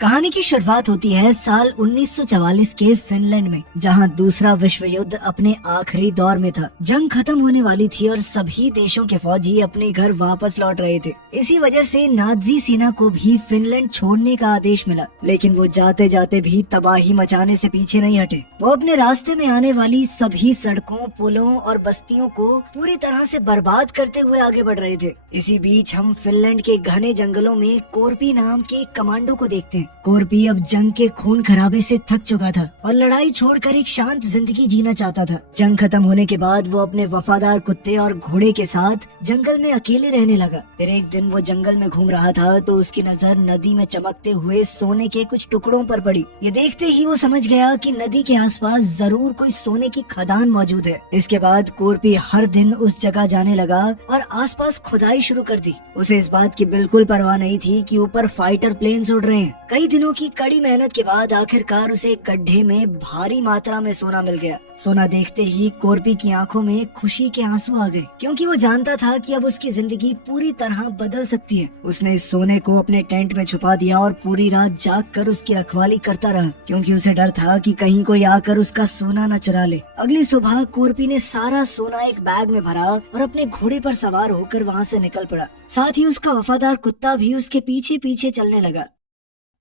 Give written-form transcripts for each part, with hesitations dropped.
कहानी की शुरुआत होती है साल 1944 के फिनलैंड में, जहां दूसरा विश्व युद्ध अपने आखिरी दौर में था। जंग खत्म होने वाली थी और सभी देशों के फौजी अपने घर वापस लौट रहे थे। इसी वजह से नाजी सेना को भी फिनलैंड छोड़ने का आदेश मिला, लेकिन वो जाते जाते भी तबाही मचाने से पीछे नहीं हटे। वो अपने रास्ते में आने वाली सभी सड़कों, पुलों और बस्तियों को पूरी तरह से बर्बाद करते हुए आगे बढ़ रहे थे। इसी बीच हम फिनलैंड के घने जंगलों में कोरपी नाम के एक कमांडो को देखते हैं। कोरपी अब जंग के खून खराबे से थक चुका था और लड़ाई छोड़कर एक शांत जिंदगी जीना चाहता था। जंग खत्म होने के बाद वो अपने वफादार कुत्ते और घोड़े के साथ जंगल में अकेले रहने लगा। फिर एक दिन वो जंगल में घूम रहा था तो उसकी नजर नदी में चमकते हुए सोने के कुछ टुकड़ों पर पड़ी। ये देखते ही वो समझ गया कि नदी के आसपास जरूर कोई सोने की खदान मौजूद है। इसके बाद कोरपी हर दिन उस जगह जाने लगा और आसपास खुदाई शुरू कर दी। उसे इस बात की बिल्कुल परवाह नहीं थी कि ऊपर फाइटर प्लेन्स उड़ रहे हैं। कई दिनों की कड़ी मेहनत के बाद आखिरकार उसे एक गड्ढे में भारी मात्रा में सोना मिल गया। सोना देखते ही कोरपी की आंखों में खुशी के आंसू आ गए, क्योंकि वो जानता था कि अब उसकी जिंदगी पूरी तरह बदल सकती है। उसने इस सोने को अपने टेंट में छुपा दिया और पूरी रात जाग कर उसकी रखवाली करता रहा, क्योंकि उसे डर था कि कहीं कोई आकर उसका सोना न चुरा ले। अगली सुबह कोरपी ने सारा सोना एक बैग में भरा और अपने घोड़े पर सवार होकर वहाँ से निकल पड़ा। साथ ही उसका वफादार कुत्ता भी उसके पीछे पीछे चलने लगा।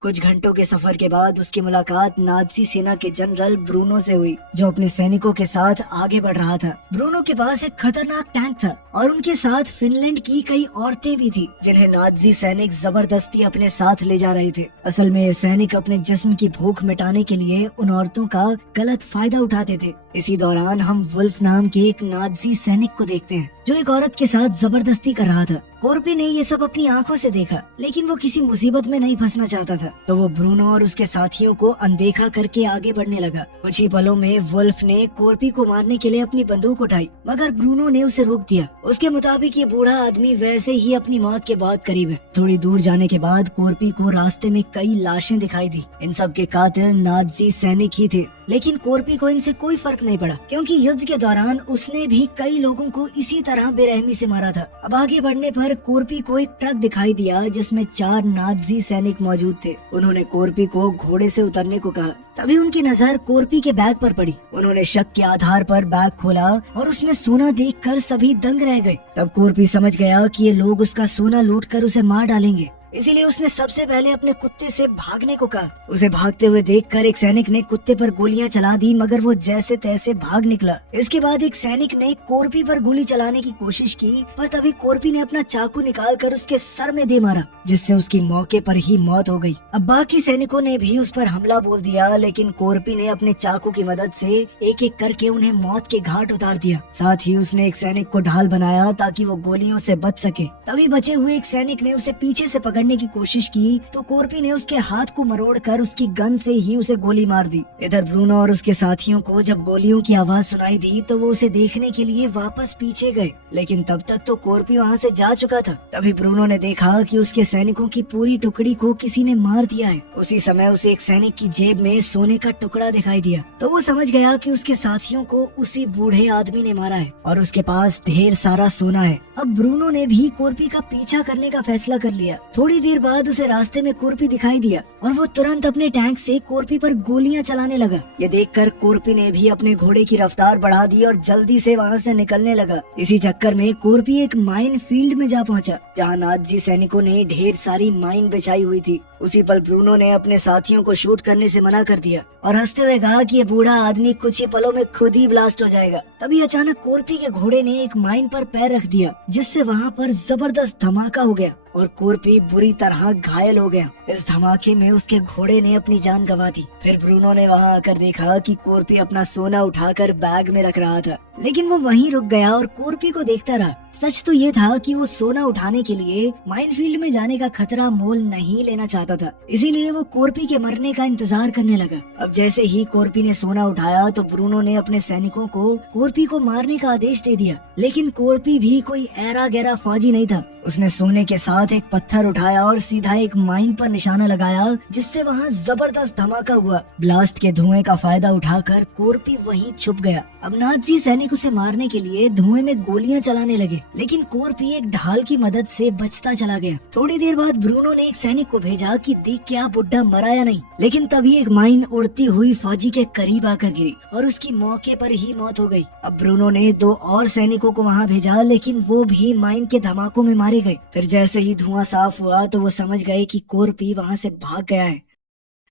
कुछ घंटों के सफर के बाद उसकी मुलाकात नाजी सेना के जनरल ब्रूनो से हुई, जो अपने सैनिकों के साथ आगे बढ़ रहा था। ब्रूनो के पास एक खतरनाक टैंक था और उनके साथ फिनलैंड की कई औरतें भी थी, जिन्हें नाजी सैनिक जबरदस्ती अपने साथ ले जा रहे थे। असल में ये सैनिक अपने जिस्म की भूख मिटाने के लिए उन औरतों का गलत फायदा उठाते थे। इसी दौरान हम वुल्फ नाम के एक नाजी सैनिक को देखते हैं, जो एक औरत के साथ जबरदस्ती कर रहा था। कोरपी ने ये सब अपनी आंखों से देखा, लेकिन वो किसी मुसीबत में नहीं फंसना चाहता था, तो वो ब्रूनो और उसके साथियों को अनदेखा करके आगे बढ़ने लगा। कुछ ही पलों में वुल्फ ने कोरपी को मारने के लिए अपनी बंदूक उठाई, मगर ब्रूनो ने उसे रोक दिया। उसके मुताबिक ये बूढ़ा आदमी वैसे ही अपनी मौत के बहुत करीब है। थोड़ी दूर जाने के बाद कोरपी को रास्ते में कई लाशें दिखाई दी। इन सब के कातिल नाजी सैनिक ही थे, लेकिन कोरपी को इनसे कोई फर्क नहीं पड़ा, क्योंकि युद्ध के दौरान उसने भी कई लोगों को इसी तरह बेरहमी से मारा था। अब आगे बढ़ने पर कोरपी को एक ट्रक दिखाई दिया जिसमें 4 नाजी सैनिक मौजूद थे। उन्होंने कोरपी को घोड़े से उतरने को कहा। तभी उनकी नजर कोरपी के बैग पर पड़ी। उन्होंने शक के आधार पर बैग खोला और उसमें सोना देखकर सभी दंग रह गए। तब कोरपी समझ गया कि ये लोग उसका सोना लूटकर उसे मार डालेंगे, इसीलिए उसने सबसे पहले अपने कुत्ते से भागने को कहा। उसे भागते हुए देखकर एक सैनिक ने कुत्ते पर गोलियां चला दी, मगर वो जैसे तैसे भाग निकला। इसके बाद एक सैनिक ने कोरपी पर गोली चलाने की कोशिश की, पर तभी कोरपी ने अपना चाकू निकालकर उसके सर में दे मारा, जिससे उसकी मौके पर ही मौत हो गई। अब बाकी सैनिकों ने भी उस पर हमला बोल दिया, लेकिन कोरपी ने अपने चाकू की मदद से एक एक करके उन्हें मौत के घाट उतार दिया। साथ ही उसने एक सैनिक को ढाल बनाया ताकि वो गोलियों से बच सके। तभी बचे हुए एक सैनिक ने उसे पीछे से पकड़ने की कोशिश की, तो कोरपी ने उसके हाथ को मरोड़कर उसकी गन से ही उसे गोली मार दी। इधर ब्रूनो और उसके साथियों को जब गोलियों की आवाज सुनाई दी तो वो उसे देखने के लिए वापस पीछे गए, लेकिन तब तक तो कोरपी वहाँ से जा चुका था। तभी ब्रूनो ने देखा कि उसके सैनिकों की पूरी टुकड़ी को किसी ने मार दिया है। उसी समय उसे एक सैनिक की जेब में सोने का टुकड़ा दिखाई दिया, तो वो समझ गया कि उसके साथियों को उसी बूढ़े आदमी ने मारा है और उसके पास ढेर सारा सोना है। अब ब्रूनो ने भी कोरपी का पीछा करने का फैसला कर लिया। थोड़ी देर बाद उसे रास्ते में कोरपी दिखाई दिया और वो तुरंत अपने टैंक से कोरपी पर गोलियां चलाने लगा। ये देखकर कोरपी ने भी अपने घोड़े की रफ्तार बढ़ा दी और जल्दी से वहाँ से निकलने लगा। इसी चक्कर में कोरपी एक माइन फील्ड में जा पहुंचा, जहाँ नाजी सैनिकों ने ढेर सारी माइन बिछाई हुई थी। उसी पल ब्रूनो ने अपने साथियों को शूट करने से मना कर दिया और हंसते हुए कहा कि ये बूढ़ा आदमी कुछ ही पलों में खुद ही ब्लास्ट हो जाएगा। तभी अचानक कोरपी के घोड़े ने एक माइन पर पैर रख दिया, जिससे वहाँ पर जबरदस्त धमाका हो गया और कोरपी बुरी तरह घायल हो गया। इस धमाके में उसके घोड़े ने अपनी जान गंवा दी। फिर ब्रूनो ने वहाँ आकर देखा कि कोरपी अपना सोना उठाकर बैग में रख रहा था, लेकिन वो वहीं रुक गया और कोरपी को देखता रहा। सच तो ये था कि वो सोना उठाने के लिए माइनफील्ड में जाने का खतरा मोल नहीं लेना चाहता था, इसीलिए वो कोरपी के मरने का इंतजार करने लगा। अब जैसे ही कोरपी ने सोना उठाया तो ब्रूनो ने अपने सैनिकों को कोरपी को मारने का आदेश दे दिया, लेकिन कोरपी भी कोई ऐरा गैरा फौजी नहीं था। उसने सोने के साथ एक पत्थर उठाया और सीधा एक माइन पर निशाना लगाया, जिससे वहाँ जबरदस्त धमाका हुआ। ब्लास्ट के धुएं का फायदा उठाकर कोरपी वहीं छुप गया। अब नाजी सैनिक सैनिक उसे मारने के लिए धुएं में गोलियां चलाने लगे, लेकिन कोरपी एक ढाल की मदद से बचता चला गया। थोड़ी देर बाद ब्रूनो ने एक सैनिक को भेजा कि देख के आप बुड्ढा मरा या नहीं, लेकिन तभी एक माइन उड़ती हुई फौजी के करीब आकर गिरी और उसकी मौके पर ही मौत हो गई। अब ब्रूनो ने 2 और सैनिकों को वहाँ भेजा, लेकिन वो भी माइन के धमाकों में मारे गए। फिर जैसे ही धुआं साफ हुआ तो वो समझ गए कि कोरपी वहाँ से भाग गया है।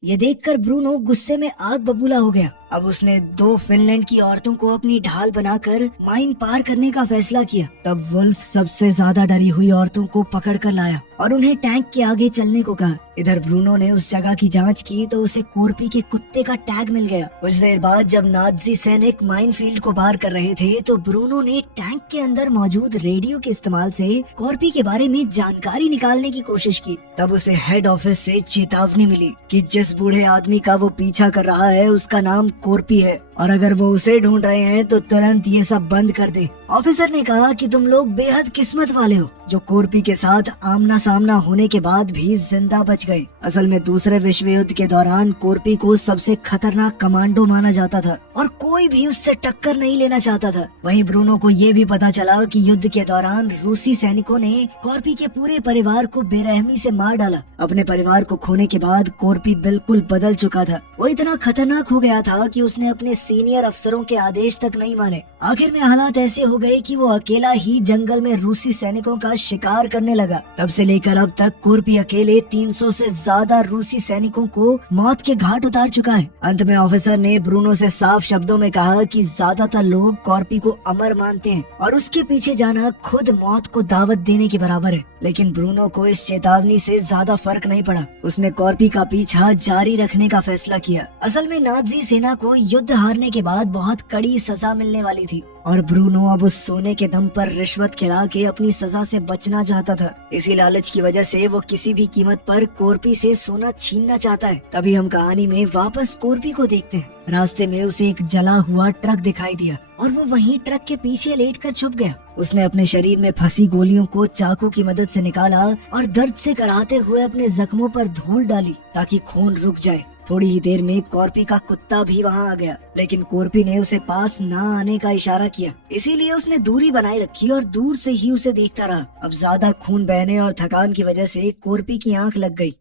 ये देखकर ब्रूनो गुस्से में आग बबूला हो गया। अब उसने 2 फिनलैंड की औरतों को अपनी ढाल बनाकर माइन पार करने का फैसला किया। तब वुल्फ सबसे ज्यादा डरी हुई औरतों को पकड़ कर लाया और उन्हें टैंक के आगे चलने को कहा। इधर ब्रूनो ने उस जगह की जांच की तो उसे कोरपी के कुत्ते का टैग मिल गया। कुछ देर बाद जब नाजी सैनिक माइन फील्ड को पार कर रहे थे तो ब्रूनो ने टैंक के अंदर मौजूद रेडियो के इस्तेमाल से कोरपी के बारे में जानकारी निकालने की कोशिश की। तब उसे हेड ऑफिस से चेतावनी मिली कि जिस बूढ़े आदमी का वो पीछा कर रहा है उसका नाम कोरपी है और अगर वो उसे ढूंढ रहे हैं तो तुरंत ये सब बंद कर दे। ऑफिसर ने कहा कि तुम लोग बेहद किस्मत वाले हो जो कोरपी के साथ आमना सामना होने के बाद भी जिंदा बच गए। असल में दूसरे विश्व युद्ध के दौरान कोरपी को सबसे खतरनाक कमांडो माना जाता था और कोई भी उससे टक्कर नहीं लेना चाहता था। वहीं ब्रूनो को ये भी पता चला कि युद्ध के दौरान रूसी सैनिकों ने कोरपी के पूरे परिवार को बेरहमी से मार डाला। अपने परिवार को खोने के बाद कोरपी बिल्कुल बदल चुका था। वो इतना खतरनाक हो गया था कि उसने अपने सीनियर अफसरों के आदेश तक नहीं माने। आखिर में हालात ऐसे हो गए कि वो अकेला ही जंगल में रूसी सैनिकों का शिकार करने लगा। तब से लेकर अब तक कोरपी अकेले 300 से ज्यादा रूसी सैनिकों को मौत के घाट उतार चुका है। अंत में ऑफिसर ने ब्रूनो से साफ शब्दों में कहा कि ज्यादातर लोग कोरपी को अमर मानते हैं और उसके पीछे जाना खुद मौत को दावत देने के बराबर है। लेकिन ब्रूनो को इस चेतावनी से ज्यादा फर्क नहीं पड़ा। उसने कोरपी का पीछा जारी रखने का फैसला किया। असल में नाजी सेना को युद्ध हारने के बाद बहुत कड़ी सजा मिलने वाली थी और ब्रूनो अब उस सोने के दम पर रिश्वत खिला के अपनी सजा से बचना चाहता था। इसी लालच की वजह से वो किसी भी कीमत पर कोरपी से सोना छीनना चाहता है। तभी हम कहानी में वापस कोरपी को देखते हैं। रास्ते में उसे एक जला हुआ ट्रक दिखाई दिया और वो वहीं ट्रक के पीछे लेटकर छुप गया। उसने अपने शरीर में फंसी गोलियों को चाकू की मदद से निकाला और दर्द से कराहते हुए अपने जख्मों पर धूल डाली ताकि खून रुक जाए। थोड़ी ही देर में कोरपी का कुत्ता भी वहां आ गया, लेकिन कोरपी ने उसे पास न आने का इशारा किया, इसीलिए उसने दूरी बनाए रखी और दूर से ही उसे देखता रहा। अब ज्यादा खून बहने और थकान की वजह से कोरपी की आंख लग गई।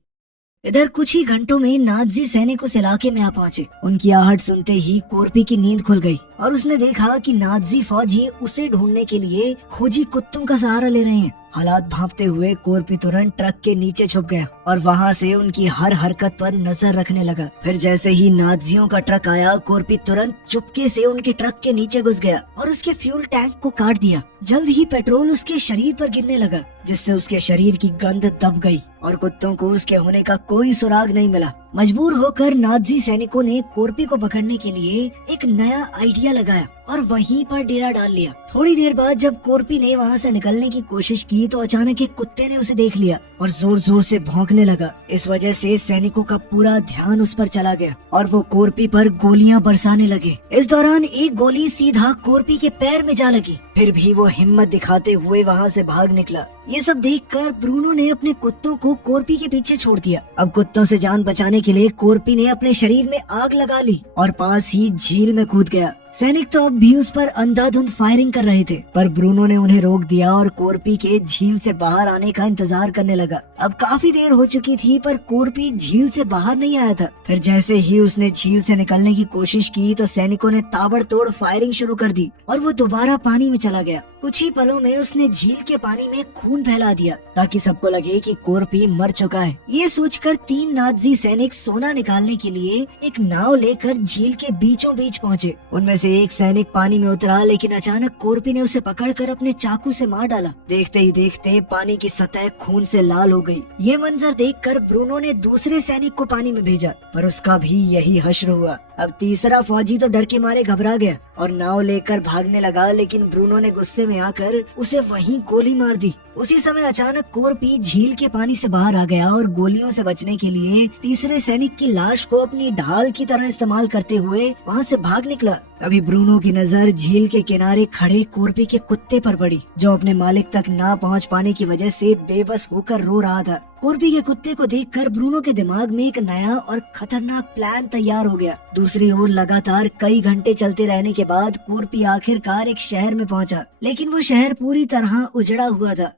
इधर कुछ ही घंटों में नाजी सैनिक उस इलाके में आ पहुंचे। उनकी आहट सुनते ही कोरपी की नींद खुल गई और उसने देखा कि नाजी फौजी उसे ढूंढने के लिए खोजी कुत्तों का सहारा ले रहे हैं। हालात भांपते हुए कोरपी तुरंत ट्रक के नीचे छुप गया और वहां से उनकी हर हरकत पर नजर रखने लगा। फिर जैसे ही नाजियों का ट्रक आया, कोरपी तुरंत चुपके से उनके ट्रक के नीचे घुस गया और उसके फ्यूल टैंक को काट दिया। जल्द ही पेट्रोल उसके शरीर पर गिरने लगा, जिससे उसके शरीर की गंध दब गई और कुत्तों को उसके होने का कोई सुराग नहीं मिला। मजबूर होकर नाजी सैनिकों ने कोरपी को पकड़ने के लिए एक नया आइडिया लगाया और वहीं पर डेरा डाल लिया। थोड़ी देर बाद जब कोरपी ने वहां से निकलने की कोशिश की तो अचानक एक कुत्ते ने उसे देख लिया और जोर जोर से भौंकने लगा। इस वजह से सैनिकों का पूरा ध्यान उस पर चला गया और वो कोरपी पर गोलियां बरसाने लगे। इस दौरान एक गोली सीधा कोरपी के पैर में जा लगी, फिर भी वो हिम्मत दिखाते हुए वहां से भाग निकला। ये सब देखकर ब्रूनो ने अपने कुत्तों को कोरपी के पीछे छोड़ दिया। अब कुत्तों से जान बचाने के लिए कोरपी ने अपने शरीर में आग लगा ली और पास ही झील में कूद गया। सैनिक तो अब भी उस पर अंधाधुंध फायरिंग कर रहे थे, पर ब्रूनो ने उन्हें रोक दिया और कोरपी के झील से बाहर आने का इंतजार करने लगा। अब काफी देर हो चुकी थी पर कोरपी झील से बाहर नहीं आया था। फिर जैसे ही उसने झील से निकलने की कोशिश की तो सैनिकों ने ताबड़तोड़ फायरिंग शुरू कर दी और वो दोबारा पानी में चला गया। कुछ ही पलों में उसने झील के पानी में खून फैला दिया ताकि सबको लगे कि कोरपी मर चुका है। ये सोचकर 3 नाजी सैनिक सोना निकालने के लिए एक नाव लेकर झील के बीचों बीच पहुँचे। उनमें से एक सैनिक पानी में उतरा, लेकिन अचानक कोरपी ने उसे पकड़कर अपने चाकू से मार डाला। देखते ही देखते पानी की सतह खून से लाल हो गई। ये मंजर देखकर ब्रूनो ने दूसरे सैनिक को पानी में भेजा, पर उसका भी यही हश्र हुआ। अब तीसरा फौजी तो डर के मारे घबरा गया और नाव लेकर भागने लगा, लेकिन ब्रूनो ने गुस्से में आकर उसे वहीं गोली मार दी। उसी समय अचानक कोरपी झील के पानी से बाहर आ गया और गोलियों से बचने के लिए तीसरे सैनिक की लाश को अपनी ढाल की तरह इस्तेमाल करते हुए वहां से भाग निकला। तभी ब्रूनो की नजर झील के किनारे खड़े कोरपी के कुत्ते पर पड़ी, जो अपने मालिक तक ना पहुंच पाने की वजह से बेबस होकर रो रहा था। कोर्पी के कुत्ते को देखकर ब्रूनो के दिमाग में एक नया और खतरनाक प्लान तैयार हो गया। दूसरी ओर लगातार कई घंटे चलते रहने के बाद कोर्पी आखिरकार एक शहर में पहुंचा, लेकिन वो शहर पूरी तरह उजड़ा हुआ था।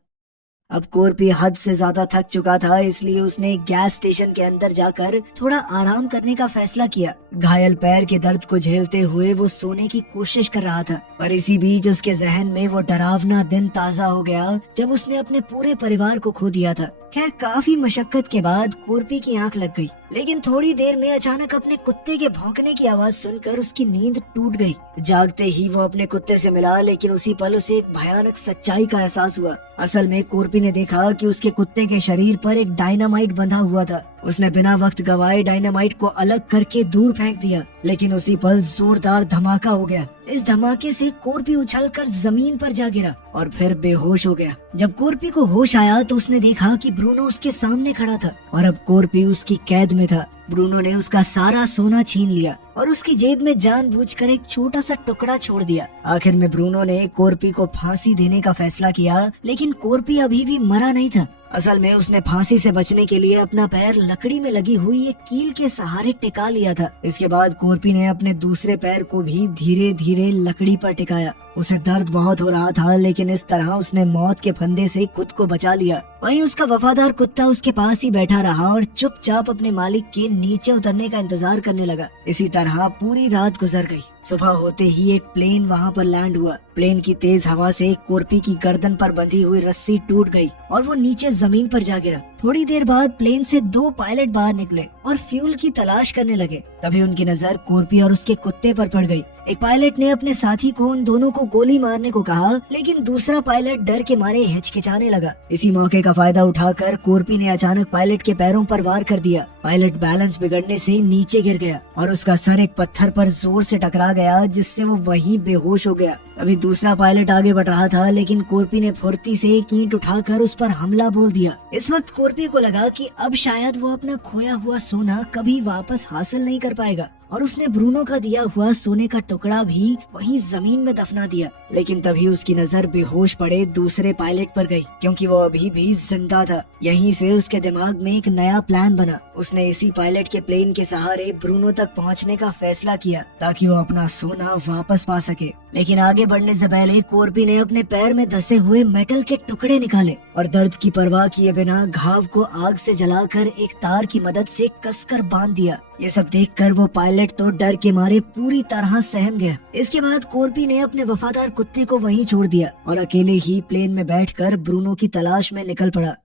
अब कोर्पी हद से ज्यादा थक चुका था, इसलिए उसने गैस स्टेशन के अंदर जाकर थोड़ा आराम करने का फैसला किया। घायल पैर के दर्द को झेलते हुए वो सोने की कोशिश कर रहा था, पर इसी बीच उसके जहन में वो डरावना दिन ताजा हो गया जब उसने अपने पूरे परिवार को खो दिया था। खैर, काफी मशक्कत के बाद कोर्पी की आंख लग गई, लेकिन थोड़ी देर में अचानक अपने कुत्ते के भौंकने की आवाज सुनकर उसकी नींद टूट गई। जागते ही वो अपने कुत्ते से मिला, लेकिन उसी पल उसे एक भयानक सच्चाई का एहसास हुआ। असल में कोर्पी ने देखा कि उसके कुत्ते के शरीर पर एक डायनामाइट बंधा हुआ था। उसने बिना वक्त गवाए डायनामाइट को अलग करके दूर फेंक दिया, लेकिन उसी पल जोरदार धमाका हो गया। इस धमाके से कोर्पी उछलकर जमीन पर जा गिरा और फिर बेहोश हो गया। जब कोर्पी को होश आया तो उसने देखा कि ब्रूनो उसके सामने खड़ा था और अब कोर्पी उसकी कैद में था। ब्रूनो ने उसका सारा सोना छीन लिया और उसकी जेब में जानबूझकर एक छोटा सा टुकड़ा छोड़ दिया। आखिर में ब्रूनो ने कोर्पी को फांसी देने का फैसला किया, लेकिन कोर्पी अभी भी मरा नहीं था। असल में उसने फांसी से बचने के लिए अपना पैर लकड़ी में लगी हुई एक कील के सहारे टिका लिया था। इसके बाद कोर्पी ने अपने दूसरे पैर को भी धीरे धीरे लकड़ी पर टिकाया। उसे दर्द बहुत हो रहा था, लेकिन इस तरह उसने मौत के फंदे से खुद को बचा लिया। वहीं उसका वफादार कुत्ता उसके पास ही बैठा रहा और चुपचाप अपने मालिक के नीचे उतरने का इंतजार करने लगा। इसी तरह पूरी रात गुजर गई। सुबह होते ही एक प्लेन वहां पर लैंड हुआ। प्लेन की तेज हवा से कोर्पी की गर्दन पर बंधी हुई रस्सी टूट गई और वो नीचे जमीन पर जा गिरा। थोड़ी देर बाद प्लेन से 2 पायलट बाहर निकले और फ्यूल की तलाश करने लगे। तभी उनकी नजर कोर्पी और उसके कुत्ते पर पड़ गई। एक पायलट ने अपने साथी को उन दोनों को गोली मारने को कहा, लेकिन दूसरा पायलट डर के मारे हिचकिचाने लगा। इसी मौके का फायदा उठाकर कोर्पी ने अचानक पायलट के पैरों पर वार कर दिया। पायलट बैलेंस बिगड़ने से नीचे गिर गया और उसका सर एक पत्थर पर जोर से टकरा गया, जिससे वो वहीं बेहोश हो गया। अभी दूसरा पायलट आगे बढ़ रहा था, लेकिन कोर्पी ने फुर्ती से एक ईंट उठाकर उस पर हमला बोल दिया। इस वक्त कोर्पी को लगा कि अब शायद वो अपना खोया हुआ सोना कभी वापस हासिल नहीं कर पाएगा और उसने ब्रूनो का दिया हुआ सोने का टुकड़ा भी वहीं जमीन में दफना दिया। लेकिन तभी उसकी नजर बेहोश पड़े दूसरे पायलट पर गई, क्योंकि वो अभी भी जिंदा था। यहीं से उसके दिमाग में एक नया प्लान बना। उसने इसी पायलट के प्लेन के सहारे ब्रूनो तक पहुंचने का फैसला किया ताकि वो अपना सोना वापस पा सके। लेकिन आगे बढ़ने से पहले कोर्पी ने अपने पैर में धसे हुए मेटल के टुकड़े निकाले और दर्द की परवाह किए बिना घाव को आग से जलाकर एक तार की मदद से कसकर बांध दिया। ये सब देखकर वो पायलट तो डर के मारे पूरी तरह सहम गया। इसके बाद कोर्पी ने अपने वफादार कुत्ते को वहीं छोड़ दिया और अकेले ही प्लेन में बैठकर ब्रूनो की तलाश में निकल पड़ा।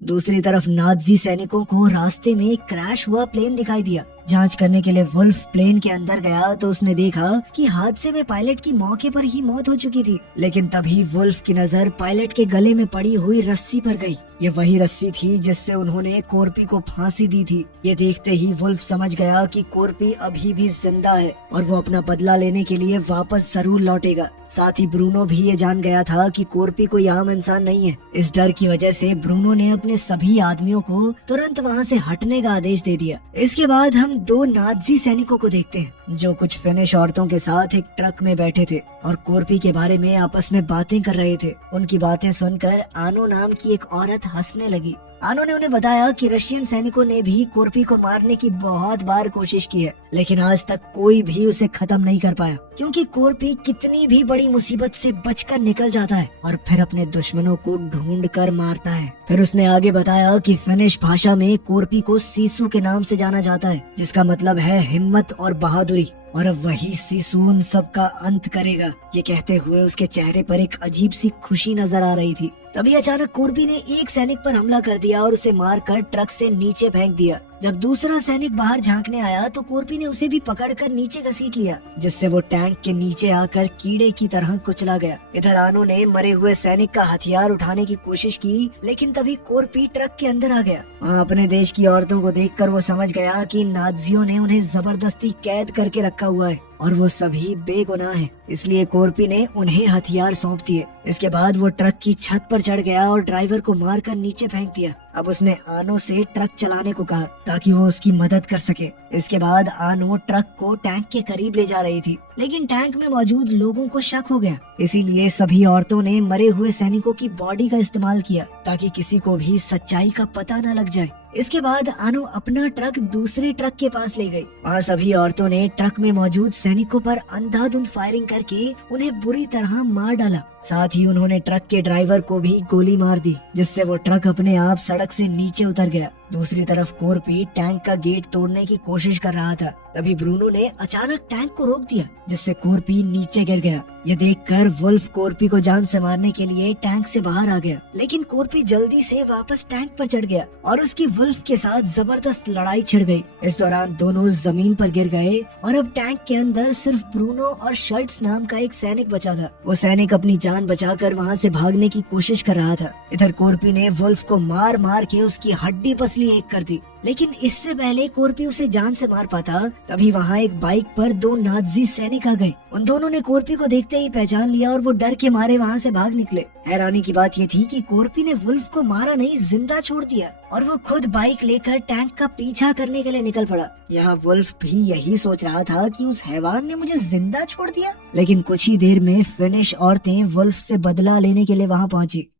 दूसरी तरफ नाज़ी सैनिकों को रास्ते में एक क्रैश हुआ प्लेन दिखाई दिया। जांच करने के लिए वुल्फ प्लेन के अंदर गया तो उसने देखा कि हादसे में पायलट की मौके पर ही मौत हो चुकी थी। लेकिन तभी वुल्फ की नजर पायलट के गले में पड़ी हुई रस्सी पर गई। ये वही रस्सी थी जिससे उन्होंने कोर्पी को फांसी दी थी। ये देखते ही वुल्फ समझ गया कि कोर्पी अभी भी जिंदा है और वो अपना बदला लेने के लिए वापस जरूर लौटेगा। साथ ही ब्रूनो भी ये जान गया था कि कोर्पी कोई आम इंसान नहीं है। इस डर की वजह से ब्रूनो ने अपने सभी आदमियों को तुरंत वहाँ से हटने का आदेश दे दिया। इसके बाद हम 2 नाज़ी सैनिकों को देखते हैं जो कुछ फिनिश औरतों के साथ एक ट्रक में बैठे थे और कोर्पी के बारे में आपस में बातें कर रहे थे। उनकी बातें सुनकर आनो नाम की एक औरत हंसने लगी। आनो ने उन्हें बताया कि रशियन सैनिकों ने भी कोर्पी को मारने की बहुत बार कोशिश की है, लेकिन आज तक कोई भी उसे खत्म नहीं कर पाया, क्योंकि कोर्पी कितनी भी बड़ी मुसीबत से बचकर निकल जाता है और फिर अपने दुश्मनों को ढूंढ कर मारता है। फिर उसने आगे बताया कि फिनिश भाषा में कोर्पी को सीसू के नाम से जाना जाता है, जिसका मतलब है हिम्मत और बहादुरी, और अब वही सीसू उन सब का अंत करेगा। ये कहते हुए उसके चेहरे पर एक अजीब सी खुशी नजर आ रही थी। तभी अचानक कोर्पी ने एक सैनिक पर हमला कर दिया और उसे मारकर ट्रक से नीचे फेंक दिया। जब दूसरा सैनिक बाहर झांकने आया तो कोर्पी ने उसे भी पकड़कर नीचे घसीट लिया, जिससे वो टैंक के नीचे आकर कीड़े की तरह कुचला गया। इधर आनो ने मरे हुए सैनिक का हथियार उठाने की कोशिश की, लेकिन तभी कोर्पी ट्रक के अंदर आ गया। वहाँ अपने देश की औरतों को देखकर वो समझ गया कि नाज़ियों ने उन्हें जबरदस्ती कैद करके रखा हुआ है और वो सभी बेगुनाह हैं। इसलिए कोर्पी ने उन्हें हथियार सौंप दिए। इसके बाद वो ट्रक की छत पर चढ़ गया और ड्राइवर को मारकर नीचे फेंक दिया। अब उसने आनो से ट्रक चलाने को कहा ताकि वो उसकी मदद कर सके। इसके बाद आनो ट्रक को टैंक के करीब ले जा रही थी, लेकिन टैंक में मौजूद लोगों को शक हो गया। इसीलिए सभी औरतों ने मरे हुए सैनिकों की बॉडी का इस्तेमाल किया ताकि किसी को भी सच्चाई का पता न लग जाए। इसके बाद आनो अपना ट्रक दूसरे ट्रक के पास ले गई। वहाँ सभी औरतों ने ट्रक में मौजूद सैनिकों पर अंधाधुंध फायरिंग करके उन्हें बुरी तरह मार डाला। साथ ही उन्होंने ट्रक के ड्राइवर को भी गोली मार दी, जिससे वो ट्रक अपने आप सड़क से नीचे उतर गया। दूसरी तरफ कोर्पी टैंक का गेट तोड़ने की कोशिश कर रहा था। तभी ब्रूनो ने अचानक टैंक को रोक दिया, जिससे कोर्पी नीचे गिर गया। ये देखकर वुल्फ कोर्पी को जान से मारने के लिए टैंक से बाहर आ गया, लेकिन कोर्पी जल्दी से वापस टैंक पर चढ़ गया और उसकी वुल्फ के साथ जबरदस्त लड़ाई छिड़ गई। इस दौरान दोनों जमीन पर गिर गए और अब टैंक के अंदर सिर्फ ब्रूनो और शल्ट्स नाम का एक सैनिक बचा था। वो सैनिक अपनी जान बचाकर वहाँ से भागने की कोशिश कर रहा था। इधर कोर्पी ने वुल्फ को मार मार के उसकी हड्डी पसली एक कर दी, लेकिन इससे पहले कोर्पी उसे जान से मार पाता तभी वहाँ एक बाइक पर दो नाज़ी सैनिक आ गए। उन दोनों ने कोर्पी को देखते ही पहचान लिया और वो डर के मारे वहाँ से भाग निकले। हैरानी की बात ये थी कि कोर्पी ने वुल्फ को मारा नहीं, जिंदा छोड़ दिया और वो खुद बाइक लेकर टैंक का पीछा करने के लिए निकल पड़ा। यहाँ वुल्फ भी यही सोच रहा था कि उस हैवान ने मुझे जिंदा छोड़ दिया। लेकिन कुछ ही देर में फिनिश औरतें वुल्फ से बदला लेने के लिए वहाँ पहुँची।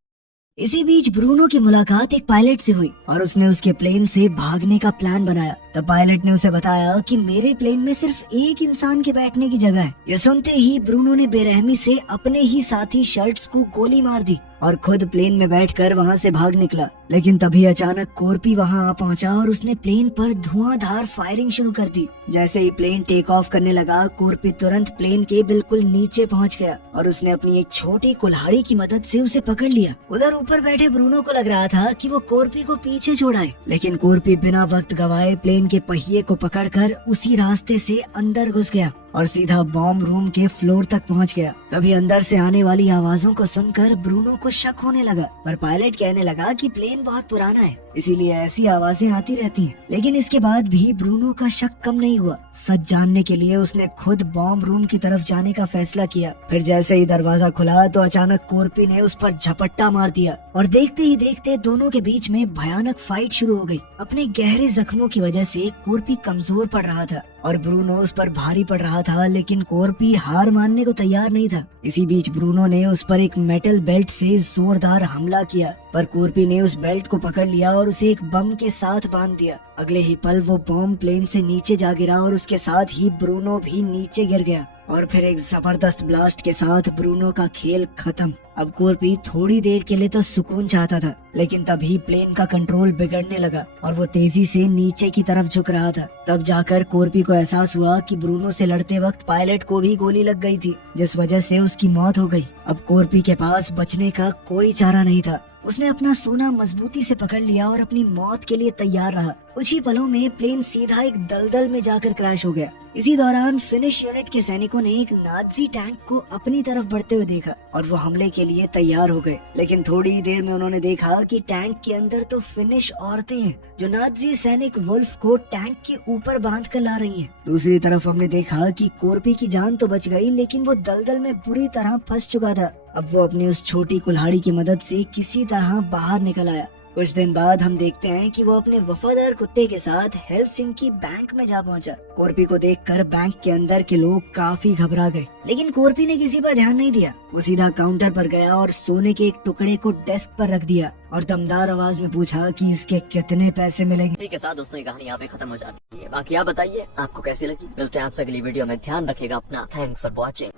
इसी बीच ब्रूनो की मुलाकात एक पायलट से हुई और उसने उसके प्लेन से भागने का प्लान बनाया। तब पायलट ने उसे बताया कि मेरे प्लेन में सिर्फ एक इंसान के बैठने की जगह है। ये सुनते ही ब्रूनो ने बेरहमी से अपने ही साथी शर्ट्स को गोली मार दी और खुद प्लेन में बैठकर वहाँ से भाग निकला। लेकिन तभी अचानक कोर्पी वहाँ आ पहुँचा और उसने प्लेन पर धुआंधार फायरिंग शुरू कर दी। जैसे ही प्लेन टेक ऑफ करने लगा, कोर्पी तुरंत प्लेन के बिल्कुल नीचे पहुँच गया और उसने अपनी एक छोटी कुल्हाड़ी की मदद से उसे पकड़ लिया। उधर ऊपर बैठे ब्रूनो को लग रहा था कि वो कोर्पी को पीछे छोड़ाए, लेकिन कोर्पी बिना वक्त गवाए प्लेन के पहिए को पकड़कर उसी रास्ते से अंदर घुस गया और सीधा बॉम्ब रूम के फ्लोर तक पहुंच गया। तभी अंदर से आने वाली आवाजों को सुनकर ब्रूनो को शक होने लगा, पर पायलट कहने लगा कि प्लेन बहुत पुराना है, इसीलिए ऐसी आवाजें आती रहती हैं। लेकिन इसके बाद भी ब्रूनो का शक कम नहीं हुआ। सच जानने के लिए उसने खुद बॉम्ब रूम की तरफ जाने का फैसला किया। फिर जैसे ही दरवाजा खुला तो अचानक कोर्पी ने उस पर झपट्टा मार दिया और देखते ही देखते दोनों के बीच में भयानक फाइट शुरू हो गई। अपने गहरे जख्मों की वजह से कोर्पी कमजोर पड़ रहा था और ब्रूनो उस पर भारी पड़ रहा था, लेकिन कोर्पी हार मानने को तैयार नहीं था। इसी बीच ब्रूनो ने उस पर एक मेटल बेल्ट से जोरदार हमला किया, पर कोर्पी ने उस बेल्ट को पकड़ लिया और उसे एक बम के साथ बांध दिया। अगले ही पल वो बम प्लेन से नीचे जा गिरा और उसके साथ ही ब्रूनो भी नीचे गिर गया और फिर एक जबरदस्त ब्लास्ट के साथ ब्रूनो का खेल खत्म। अब कोर्पी थोड़ी देर के लिए तो सुकून चाहता था, लेकिन तभी प्लेन का कंट्रोल बिगड़ने लगा और वो तेजी से नीचे की तरफ झुक रहा था। तब जाकर कोर्पी को एहसास हुआ कि ब्रूनो से लड़ते वक्त पायलट को भी गोली लग गई थी, जिस वजह से उसकी मौत हो गई। अब कोर्पी के पास बचने का कोई चारा नहीं था। उसने अपना सोना मजबूती से पकड़ लिया और अपनी मौत के लिए तैयार रहा। कुछ ही पलों में प्लेन सीधा एक दलदल में जाकर क्रैश हो गया। इसी दौरान फिनिश यूनिट के सैनिकों ने एक नाज़ी टैंक को अपनी तरफ बढ़ते हुए देखा और वो हमले के लिए तैयार हो गए। लेकिन थोड़ी ही देर में उन्होंने देखा कि टैंक के अंदर तो फिनिश औरतें हैं जो नाज़ी सैनिक वुल्फ को टैंक के ऊपर बांध कर ला रही हैं। दूसरी तरफ हमने देखा कि कोर्पी की जान तो बच गई, लेकिन वो दलदल में बुरी तरह फंस चुका था। अब वो अपनी उस छोटी कुल्हाड़ी की मदद से किसी तरह बाहर निकल आया। कुछ दिन बाद हम देखते हैं कि वो अपने वफादार कुत्ते के साथ हेलसिंकी बैंक में जा पहुंचा। कोर्पी को देखकर बैंक के अंदर के लोग काफी घबरा गए, लेकिन कोर्पी ने किसी पर ध्यान नहीं दिया। वो सीधा काउंटर पर गया और सोने के एक टुकड़े को डेस्क पर रख दिया और दमदार आवाज में पूछा कि इसके कितने पैसे मिलेंगे। इसी के साथ दोस्तों ये कहानी यहाँ पे खत्म हो जाती है। बाकी आप बताइए आपको कैसी लगी। मिलते हैं आपसे अगली वीडियो में। ध्यान रखिएगा अपना। Thanks for watching.